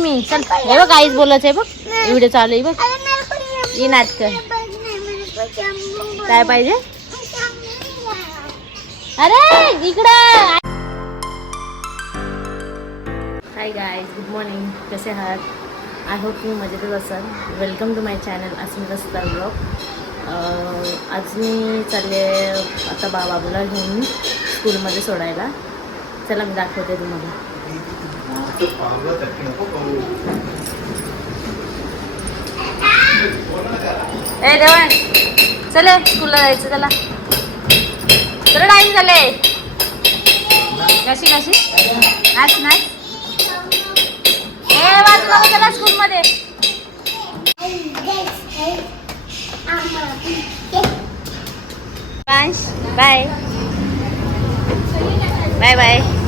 मी. चल. हे बघ आईच बोलायचं आहे बघ. व्हिडिओ चालू आहे बघ. ये नाटक काय पाहिजे? अरे इकडं. हाय गाईज गुड मॉर्निंग कसे आहात? आय होप तुम्ही मजेतच असाल. Welcome to my channel Asmit असता ब्लॉग आज मी चालले आता बा बाबूला घेऊन स्कूलमध्ये सोडायला. चला मी दाखवते तुम्हाला. ए देवण चले स्कूलला जायचं चला. चला टाईम झाले कशी कशी? नाच नाच. ए वाजू नको चला स्कूलमध्ये. Bye bye. Bye bye.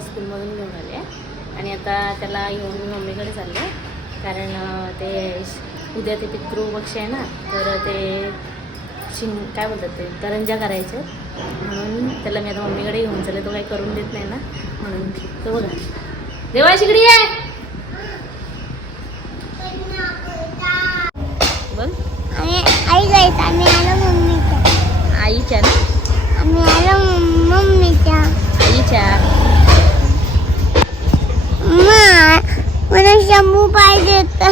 स्कूलमधून घेऊन आले. आणि आता त्याला येऊन मी मम्मीकडे चालले. कारण अं, ते श- उद्या ते पितृपक्ष आहे ना तर ते शिंग काय बोलतात ते? करंजा करायचे. म्हणून त्याला मी आता मम्मीकडे घेऊन चालले तो काही करून देत नाही ना. म्हणून तो बघा. देवाशिकडे आहे! बघ. आई जायचं आम्ही आलो मम्मीच्या. आईच्या ना? आम्ही आलो मम- मम्मीच्या. आईच्या? मा मला शंभू पाहिजे होता.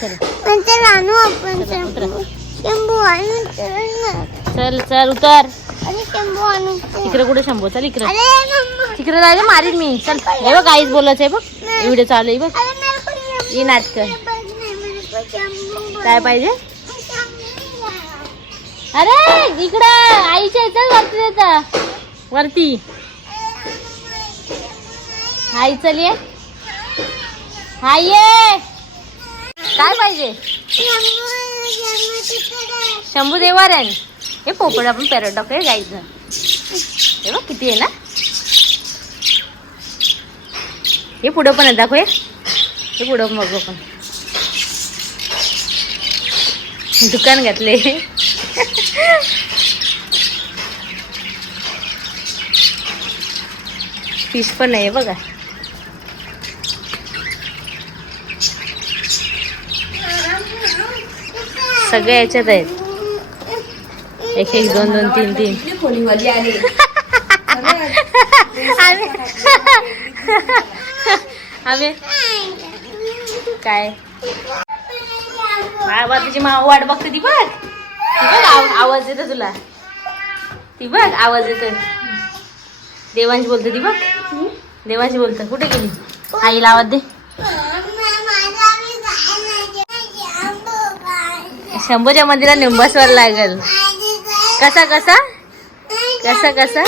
चल. नंतर आणू आपण. शंभू. शंभू चल ना चल चल उतर. अरे शंभू आणू चल. तिकडे कुठे शंभू? चल इकडे. अरे मम्मा तिकडे जायचं मारीन मी. चल. हे बघ आईच बोलायचं आहे बघ. व्हिडिओ चालू आहे बघ. अरे शंभू ये नाटक शंभू काय पाहिजे? शंभू अरे इकडं. आईच्या याच्यात वरती देता. वरती. आई चल ये. हाय ये. काय पाहिजे? शंभू शंभू देवार हे पोपट आपण पेरट टाकूया जायचं. हे बघ किती आहे ना? हे पुढं पण आहे हे. पुढं पण बघू आपण. दुकान घातले. फिश पण आहे बघा. सगळ्या याच्यात आहेत. एक एक दोन दोन तीन तीन. आम्ही आम्ही काय? बाबा तुझी माव वाट बघते ती बघ. ती बघ आव- आवाज येतो तुला. ती बघ आवाज येतो देवांश बोलते ती बघ. देवांश बोलत. कुठे गेली? आईला आवाज दे. शंभूच्या मंदिरात निंबासवर लागल. कसा कसा? कसा कसा.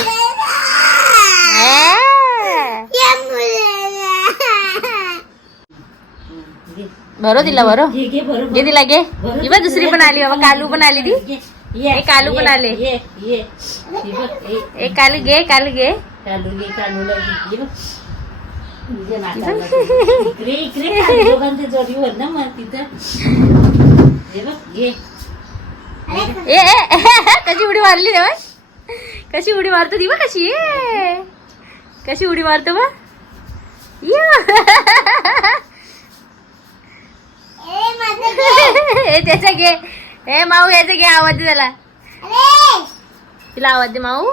भरो तिला भरो. घे तिला घे. बघ दुसरी पण आली. बाबा कालू पण आली ती. हे कालू पण आले. एक कालू घे कालू घे. ए ए, कशी उडी मारली तेव्हा कशी उडी मारतो ती बघ कशी कशी उडी मारतो बा त्याचा घे. ए माऊ याचा घे आवाज दे त्याला. तिला आवाज दे माऊ.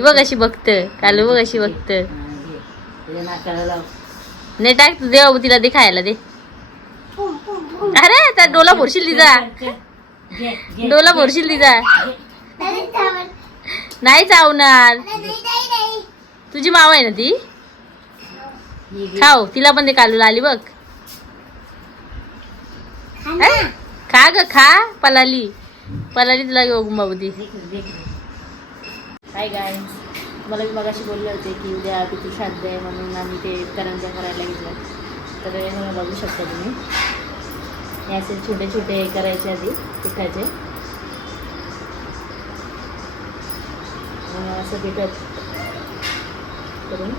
बघ कशी बघत. कालू बघ कशी बघत. नाही टाक तू तिला दे खायला दे. अरे त्या डोला भरशील तिचा. डोला भरशील तिचा. नाही चावणार. तुझी माव आहे ना ती? खाऊ तिला पण ते कालूला आली बघ. खा ग खा पलाली. पलाली तुला घेऊ बाबू ती. गाय मला मी मगाशी बोलले होते की उद्या पितृश्राद्ध आहे म्हणून आम्ही ते करंजा करायला घेतलं तर हे मला बघू शकता तुम्ही. हे असे छोटे छोटे करायचे आधी पिठाचे. असं पिठात करून.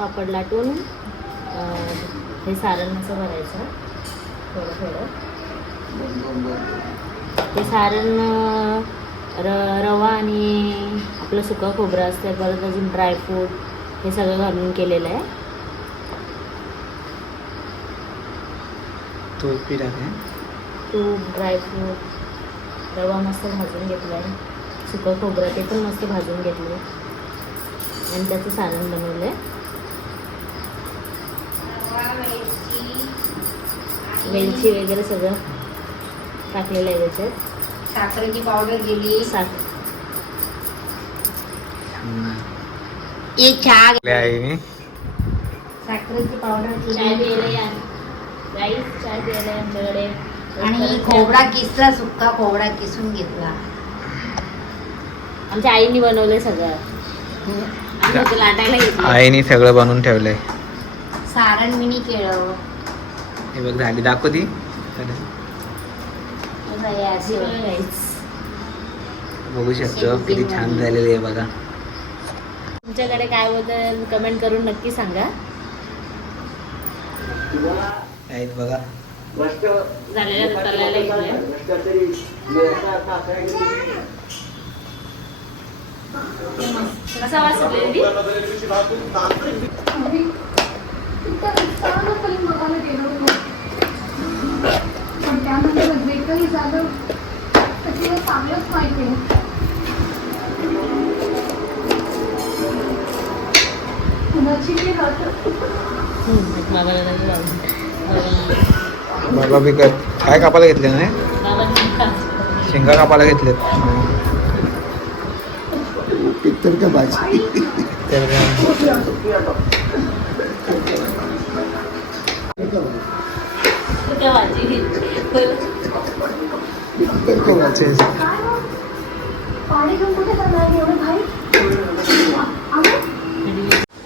पापड लाटून हे सारण असं भरायचं. थोडं थोडं. ते सारण र रवा आणि आपलं सुकं खोबरं असतं परत अजून ड्रायफ्रूट हे सगळं घालून केलेलं आहे. तो पीठ आहे. तूप ड्रायफ्रूट रवा मस्त भाजून घेतला आहे सुकं खोबरं ते पण मस्त भाजून घेतलं आणि त्याचं सारण बनवलं आहे वेलची वगैरे सगळं टाकलेलं आहे त्याच्यात. साखरेची पावडर गेली साख एक चहा साखरेची पावडर चाय आमच्याकडे आणि खोबरा किसला सुक्का खोबरा किसून घेतला. आमच्या आईने बनवलंय सगळं. लाटायला घेतलं आईने सगळं बनवून ठेवलंय. सारण मिनी केळं. हे बघ झाली. दाखव ती. बघू शकतो. किती छान झालेली आहे बघा. तुमच्याकडे काय होतं कमेंट करून नक्की सांगा. आहेत बघा. कसा वास बाबा बी काय कापायला घेतले ना. शेंगा कापायला घेतलेत. पिक्चर का भाजी? का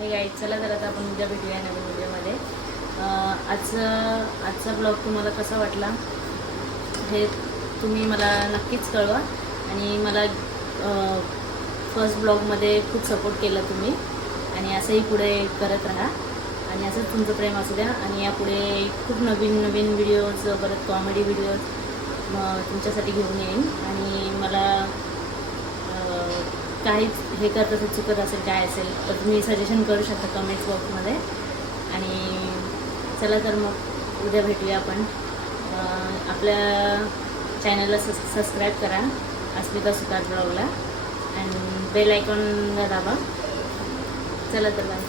हे चला तर आता आपण उद्या भेटूया नवीन व्हिडिओमध्ये. आजचा आजचा ब्लॉग तुम्हाला कसा वाटला? हे तुम्ही मला नक्कीच कळवा. आणि मला फर्स्ट ब्लॉगमध्ये खूप सपोर्ट केला तुम्ही. आणि असंही पुढे करत राहा. आणि असंच तुमचं प्रेम असू द्या. आणि यापुढे खूप नवीन नवीन व्हिडिओज परत कॉमेडी व्हिडिओज तुमच्यासाठी घेऊन येईन. आणि मला काहीच हे करत असेल चुकत असेल काय असेल तर तुम्ही सजेशन करू शकता कमेंट्स बॉक्समध्ये आणि चला तर मग उद्या भेटूया आपण. आपल्या चॅनलला सस सबस्क्राईब करा. अस्मिता सुतार ब्लॉगला. आणि बेल आयकॉन दाबा. चला तर बाय